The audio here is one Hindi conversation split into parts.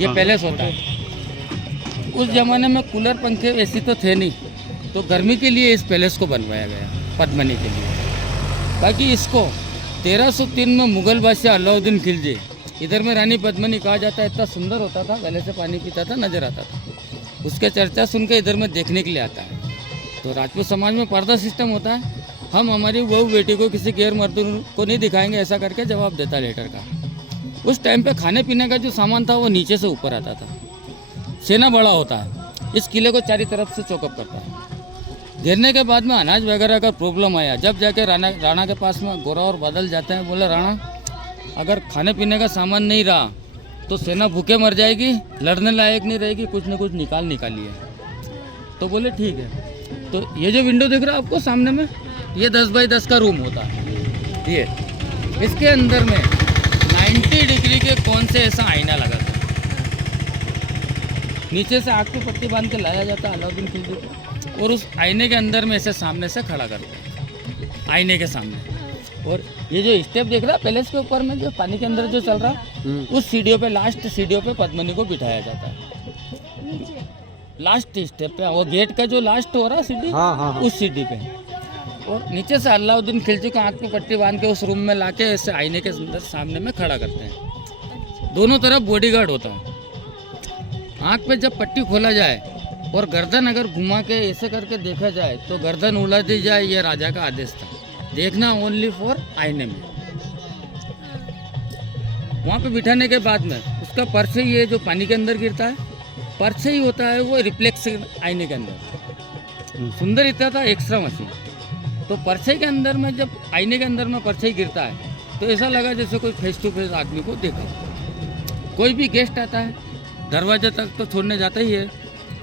ये पैलेस होता है। उस जमाने में कूलर पंखे ऐसी तो थे नहीं, तो गर्मी के लिए इस पैलेस को बनवाया गया पद्मनी के लिए। बाकी इसको 1303 में मुगल बादशाह अलाउद्दीन खिलजी, इधर में रानी पद्मनी कहा जाता है, इतना सुंदर होता था, गले से पानी पीता था, नजर आता था। उसके चर्चा सुन के इधर में देखने के लिए आता है। तो राजपूत समाज में पर्दा सिस्टम होता है, हम हमारी बहू बेटी को किसी गैर मर्द को नहीं दिखाएंगे, ऐसा करके जवाब देता लेटर का। उस टाइम पे खाने पीने का जो सामान था वो नीचे से ऊपर आता था। सेना बड़ा होता है, इस किले को चारों तरफ से चौकअप करता है। घेरने के बाद में अनाज वगैरह का प्रॉब्लम आया, जब जाके राणा के पास में गोरा और बादल जाते हैं, बोले राणा अगर खाने पीने का सामान नहीं रहा तो सेना भूखे मर जाएगी, लड़ने लायक नहीं रहेगी, कुछ न कुछ निकालिए। तो बोले ठीक है। तो ये जो विंडो दिख रहा है आपको सामने में, ये 10 बाई 10 का रूम होता है। ये इसके अंदर में 90 डिग्री के कौन से ऐसा आईना लगा था, नीचे से आग की पट्टी बांध के लाया जाता अलाउद्दीन खिलजी को, और उस आईने के अंदर में ऐसे सामने से खड़ा करते, आईने के सामने। और ये जो स्टेप देख रहा है पैलेस के ऊपर में, जो पानी के अंदर जो चल रहा, उस सीढ़ियों पे, लास्ट सीढ़ियों पे पद्मनी को बिठाया जाता है। लास्ट स्टेप पे, वो गेट का जो लास्ट हो रहा है सीढ़ी, उस सीढ़ी पे। और नीचे से अलाउद्दीन खिलजी को आँख में पट्टी बांध के उस रूम में लाके ऐसे आईने के अंदर सामने में खड़ा करते हैं। दोनों तरफ बॉडीगार्ड होता है। आँख पे जब पट्टी खोला जाए और गर्दन अगर घुमा के ऐसे करके देखा जाए तो गर्दन उड़ा दी जाए, ये राजा का आदेश था। देखना ओनली फॉर आईने में। वहाँ पे बिठाने के बाद में उसका पर्स ही, ये जो पानी के अंदर गिरता है, पर्स ही होता है वो रिफ्लेक्स आईने के अंदर। सुंदर इतना था एक्स्ट्रा मशीन। तो परछाई के अंदर में, जब आईने के अंदर में परछाई गिरता है तो ऐसा लगा जैसे कोई फेस टू फेस आदमी को देखा। कोई भी गेस्ट आता है दरवाजे तक तो छोड़ने जाता ही है।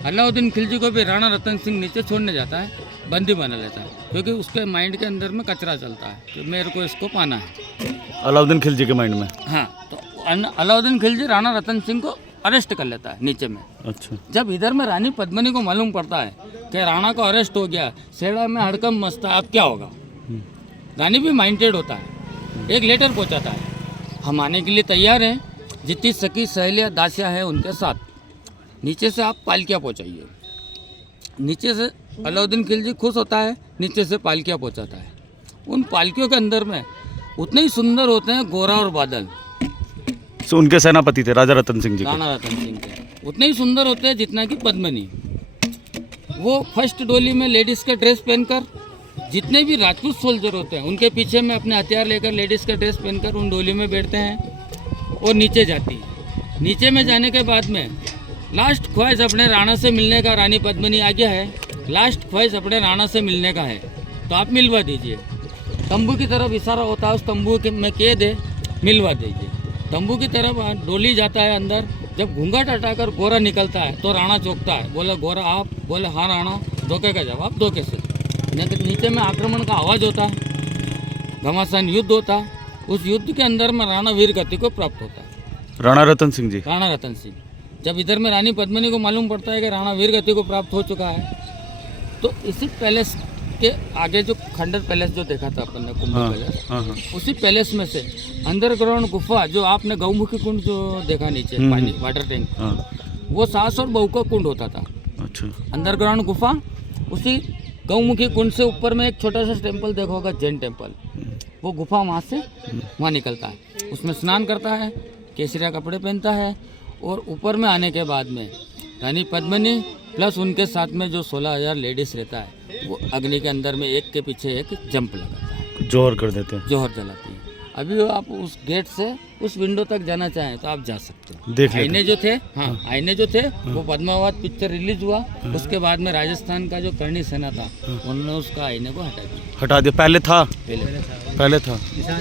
अलाउद्दीन खिलजी को भी राणा रतन सिंह नीचे छोड़ने जाता है, बंदी बना लेता है, क्योंकि उसके माइंड के अंदर में कचरा चलता है कि मेरे को इसको पाना है। अलाउद्दीन खिलजी के माइंड में, हाँ। तो अलाउद्दीन खिलजी राणा रतन सिंह को अरेस्ट कर लेता है नीचे में। अच्छा। जब इधर में रानी पद्मनी को मालूम पड़ता है कि राणा को अरेस्ट हो गया, सेड़ा में हड़कम मचता है, अब क्या होगा। रानी भी माइंडेड होता है, एक लेटर पहुंचाता है, हम आने के लिए तैयार हैं, जितनी सखी सहेलियाँ दासियाँ हैं उनके साथ, नीचे से आप पालकियाँ पहुँचाइए। नीचे से अलाउद्दीन खिलजी खुश होता है, नीचे से पालकियाँ पहुँचाता है। उन पालकियों के अंदर में उतने ही सुंदर होते हैं गोरा और बादल, तो उनके सेनापति थे राजा रतन सिंह जी, राणा रतन सिंह के, उतने ही सुंदर होते हैं जितना कि पद्मनी। वो फर्स्ट डोली में लेडीज़ का ड्रेस पहनकर, जितने भी राजपूत सोल्जर होते हैं उनके पीछे में अपने हथियार लेकर लेडीज़ का ड्रेस पहनकर उन डोली में बैठते हैं और नीचे जाती है। नीचे में जाने के बाद में लास्ट ख्वाहिश अपने राणा से मिलने का, रानी पद्मनी आ गया है, लास्ट ख्वाहिश अपने राणा से मिलने का है, तो आप मिलवा दीजिए। तंबू की तरफ इशारा होता है, उस तंबू में कैद है, मिलवा दीजिए। तंबू की तरफ डोली जाता है अंदर, जब घूंघट हटाकर गोरा निकलता है तो राणा चौंकता है, बोला गोरा आप, बोले हाँ राणा, धोखे का जवाब धोखे से। नीचे में आक्रमण का आवाज़ होता है, घमासान युद्ध होता है, उस युद्ध के अंदर में राणा वीर गति को प्राप्त होता है। राणा रतन सिंह जी, राणा रतन सिंह। जब इधर में रानी पद्मनी को मालूम पड़ता है कि राणा वीर गति को प्राप्त हो चुका है, तो इसी पैलेस के आगे जो खंडर पैलेस जो देखा था अपन ने, कुंभ पैलेस, उसी पैलेस में से अंडरग्राउंड गुफा, जो आपने गौमुखी कुंड जो देखा नीचे पानी वाटर टैंक, वो सास और बहू का कुंड होता था। अच्छा। अंडरग्राउंड गुफा, उसी गौमुखी कुंड से ऊपर में एक छोटा सा टेम्पल देखा होगा, जैन टेम्पल, वो गुफा वहाँ से वहाँ निकलता है। उसमें स्नान करता है, केसरिया कपड़े पहनता है, और ऊपर में आने के बाद में रानी पद्मनी प्लस उनके साथ में जो 16,000 लेडीज़ रहता है, वो अग्नि के अंदर में एक के पीछे एक जंप लगाता है, जोहर कर देते हैं, जोहर जलाती है। अभी आप उस गेट से उस विंडो तक जाना चाहें तो आप जा सकते हो। देख आईने जो थे, हाँ आईने जो थे, वो पद्मावत पिक्चर रिलीज हुआ, उसके बाद में राजस्थान का जो करणी सेना था, उन्होंने उसका आईने को हटा दिया। पहले था, पहले था। था।